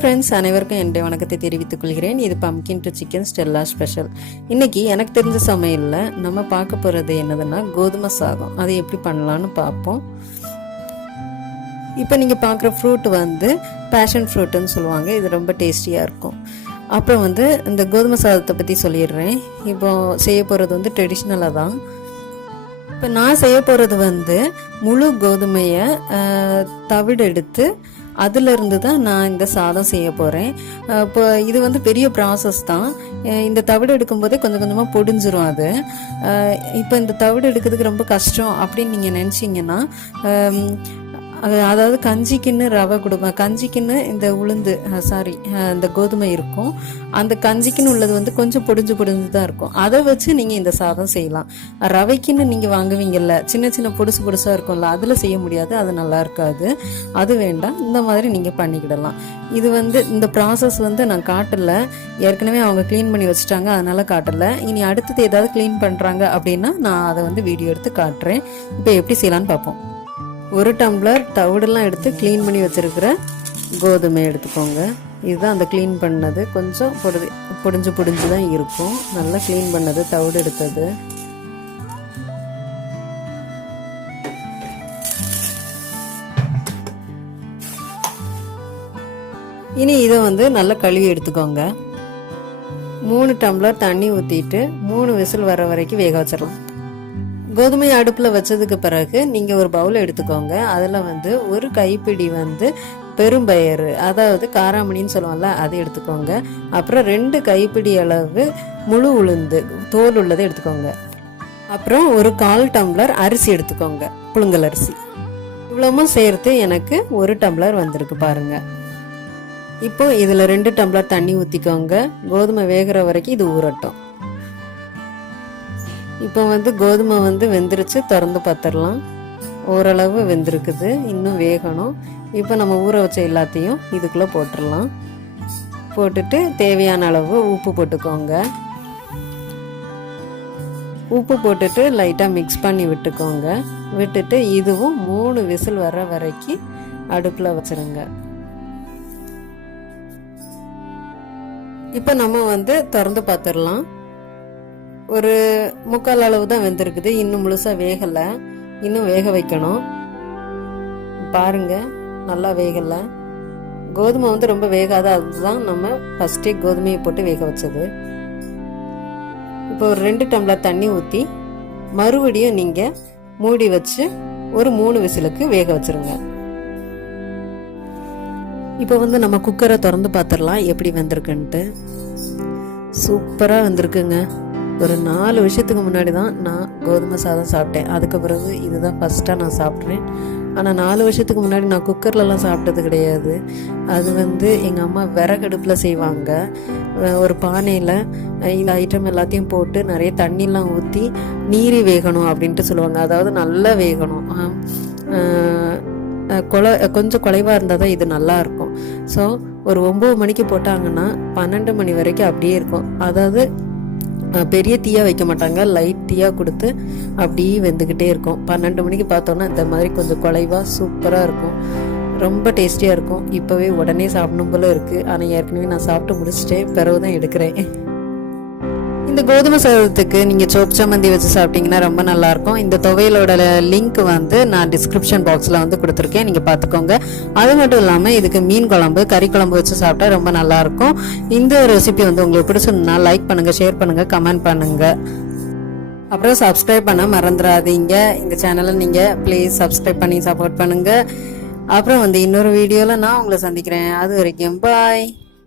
Friends, அனைவருக்கும் என்னுடைய வணக்கத்தை தெரிவித்துக் கொள்கிறேன். இது pumpkin to chicken Stella special. இன்னைக்கு எனக்கு தெரிஞ்ச சமையலில் நம்ம பார்க்க போகிறது என்னதுன்னா கோதுமை சாதம். அதை எப்படி பண்ணலான்னு பார்ப்போம். இப்போ நீங்கள் பார்க்குற ஃப்ரூட் வந்து பேஷன் ஃப்ரூட்டுன்னு சொல்லுவாங்க. இது ரொம்ப டேஸ்டியாக இருக்கும். அப்புறம் வந்து இந்த கோதுமை சாதத்தை பற்றி சொல்லிடுறேன். இப்போ செய்ய போகிறது வந்து ட்ரெடிஷ்னலாக தான். இப்போ நான் செய்ய போகிறது வந்து முழு கோதுமையை தவிடு எடுத்து அதிலிருந்து தான் நான் இந்த சாதம் செய்ய போகிறேன். இப்போ இது வந்து பெரிய ப்ராசஸ் தான். இந்த தவிடு எடுக்கும்போதே கொஞ்சம் கொஞ்சமாக பொடிஞ்சிரும் அது. இப்போ இந்த தவிடு எடுக்கிறதுக்கு ரொம்ப கஷ்டம் அப்படின்னு நீங்கள் நினச்சிங்கன்னா, அதாவது கஞ்சிக்குன்னு ரவை கொடுப்பேன். கஞ்சிக்குன்னு இந்த உளுந்து இந்த கோதுமை இருக்கும். அந்த கஞ்சிக்குன்னு உள்ளது வந்து கொஞ்சம் பொடிஞ்சு தான் இருக்கும். அதை வச்சு நீங்கள் இந்த சாதம் செய்யலாம். ரவைக்குன்னு நீங்கள் வாங்குவீங்கல்ல, சின்ன சின்ன பொடுசாக இருக்கும்ல, அதில் செய்ய முடியாது, அது நல்லா இருக்காது, அது வேண்டாம். இந்த மாதிரி நீங்கள் பண்ணிக்கிடலாம். இது வந்து இந்த ப்ராசஸ் வந்து நான் காட்டலை, ஏற்கனவே அவங்க க்ளீன் பண்ணி வச்சுட்டாங்க, அதனால காட்டலை. இனி அடுத்தது ஏதாவது க்ளீன் பண்ணுறாங்க அப்படின்னா நான் அதை வந்து வீடியோ எடுத்து காட்டுறேன். இப்போ எப்படி செய்யலான்னு பார்ப்போம். 1 டம்ளர் தவிடெல்லாம் எடுத்து க்ளீன் பண்ணி வச்சுருக்கிற கோதுமை எடுத்துக்கோங்க. இதுதான் அந்த க்ளீன் பண்ணது. கொஞ்சம் பொடிஞ்சு தான் இருக்கும். நல்லா க்ளீன் பண்ணது, தவிடு எடுத்தது. இனி இதை வந்து நல்லா கழுவி எடுத்துக்கோங்க. 3 டம்ளர் தண்ணி ஊற்றிட்டு 3 விசில் வர வரைக்கும் வேக வச்சிடலாம். கோதுமை அடுப்பில் வச்சதுக்கு பிறகு நீங்கள் ஒரு பவுல் எடுத்துக்கோங்க. அதில் வந்து 1 கைப்பிடி வந்து பெரும்பயிறு, அதாவது காராமணின்னு சொல்லுவோம்ல, அதை எடுத்துக்கோங்க. அப்புறம் 2 கைப்பிடி அளவு முழு உளுந்து தோல் உள்ளதை எடுத்துக்கோங்க. அப்புறம் 1/4 டம்ளர் அரிசி எடுத்துக்கோங்க, புழுங்கல் அரிசி. இவ்வளவும் சேர்த்து எனக்கு 1 டம்ளர் வந்திருக்கு பாருங்க. இப்போ இதில் 2 டம்ளர் தண்ணி ஊற்றிக்கோங்க. கோதுமை வேகிற வரைக்கும் இது ஊறட்டும். இப்போ வந்து கோதுமை வந்து வெந்துருச்சு, திறந்து பார்த்துடலாம். ஓரளவு வெந்திருக்குது, இன்னும் வேகணும். இப்போ நம்ம ஊற வச்ச எல்லாத்தையும் இதுக்குள்ளே போட்டுடலாம். போட்டுட்டு தேவையான அளவு உப்பு போட்டுக்கோங்க. உப்பு போட்டுட்டு லைட்டாக மிக்ஸ் பண்ணி விட்டுக்கோங்க. விட்டுட்டு இதுவும் 3 விசில் வர வரைக்கும் அடுப்பில் வச்சுருங்க. இப்போ நம்ம வந்து திறந்து பார்த்துடலாம். ஒரு 3/4 அளவு தான் வெந்திருக்குது, இன்னும் முழுசாக வேகலை, இன்னும் வேக வைக்கணும். பாருங்க, நல்லா வேகலை. கோதுமை வந்து ரொம்ப வேகாத, அதுதான் நம்ம ஃபஸ்ட்டே கோதுமையை போட்டு வேக வச்சது. இப்போ ஒரு 2 டம்ளர் தண்ணி ஊற்றி மறுபடியும் நீங்கள் மூடி வச்சு ஒரு 3 விசிலுக்கு வேக வச்சுருங்க. இப்போ வந்து நம்ம குக்கரை திறந்து பார்த்துடலாம் எப்படி வெந்திருக்குன்ட்டு. சூப்பராக வெந்திருக்குங்க. ஒரு 4 வருஷத்துக்கு முன்னாடி தான் நான் கோதுமை சாதம் சாப்பிட்டேன். அதுக்கு பிறகு இதுதான் ஃபஸ்ட்டாக நான் சாப்பிட்றேன். ஆனால் 4 வருஷத்துக்கு முன்னாடி நான் குக்கர்லலாம் சாப்பிட்டது கிடையாது. அது வந்து எங்கள் அம்மா விறகடுப்பில் செய்வாங்க. ஒரு பானையில் இந்த ஐட்டம் எல்லாத்தையும் போட்டு நிறைய தண்ணிலாம் ஊற்றி நீரி வேகணும் அப்படின்ட்டு சொல்லுவாங்க. அதாவது நல்லா வேகணும். கொஞ்சம் குலைவாக இருந்தால் தான் இது நல்லாயிருக்கும். ஸோ ஒரு 9 மணிக்கு போட்டாங்கன்னா 12 மணி வரைக்கும் அப்படியே இருக்கும். அதாவது பெரிய தீயாக வைக்க மாட்டாங்க, லைட் தீயாக கொடுத்து அப்படியே வெந்துக்கிட்டே இருக்கும். 12 மணிக்கு பார்த்தோன்னா இந்த மாதிரி கொஞ்சம் குலைவாக சூப்பராக இருக்கும். ரொம்ப டேஸ்டியாக இருக்கும். இப்போவே உடனே சாப்பிடணும் போல இருக்குது. ஆனால் ஏற்கனவே நான் சாப்பிட்டு முடிச்சுட்டேன், பிறகு தான் எடுக்கிறேன். இந்த கோதுமை சாதத்துக்கு நீங்கள் சோப் சம்மந்தி வச்சு சாப்பிட்டீங்கன்னா ரொம்ப நல்லாயிருக்கும். இந்த துவையலோட லிங்க் வந்து நான் டிஸ்கிரிப்ஷன் பாக்ஸில் வந்து கொடுத்துருக்கேன், நீங்கள் பார்த்துக்கோங்க. அது மட்டும் இல்லாமல் இதுக்கு மீன் குழம்பு, கறி குழம்பு வச்சு சாப்பிட்டா ரொம்ப நல்லாயிருக்கும். இந்த ரெசிபி வந்து உங்களுக்கு பிடிச்சிருந்தா லைக் பண்ணுங்கள், ஷேர் பண்ணுங்கள், கமெண்ட் பண்ணுங்கள். அப்புறம் சப்ஸ்கிரைப் பண்ண மறந்துடாதீங்க. இந்த சேனலை நீங்கள் ப்ளீஸ் சப்ஸ்கிரைப் பண்ணி சப்போர்ட் பண்ணுங்கள். அப்புறம் வந்து இன்னொரு வீடியோவில் நான் உங்களை சந்திக்கிறேன். அது வரைக்கும் பாய்.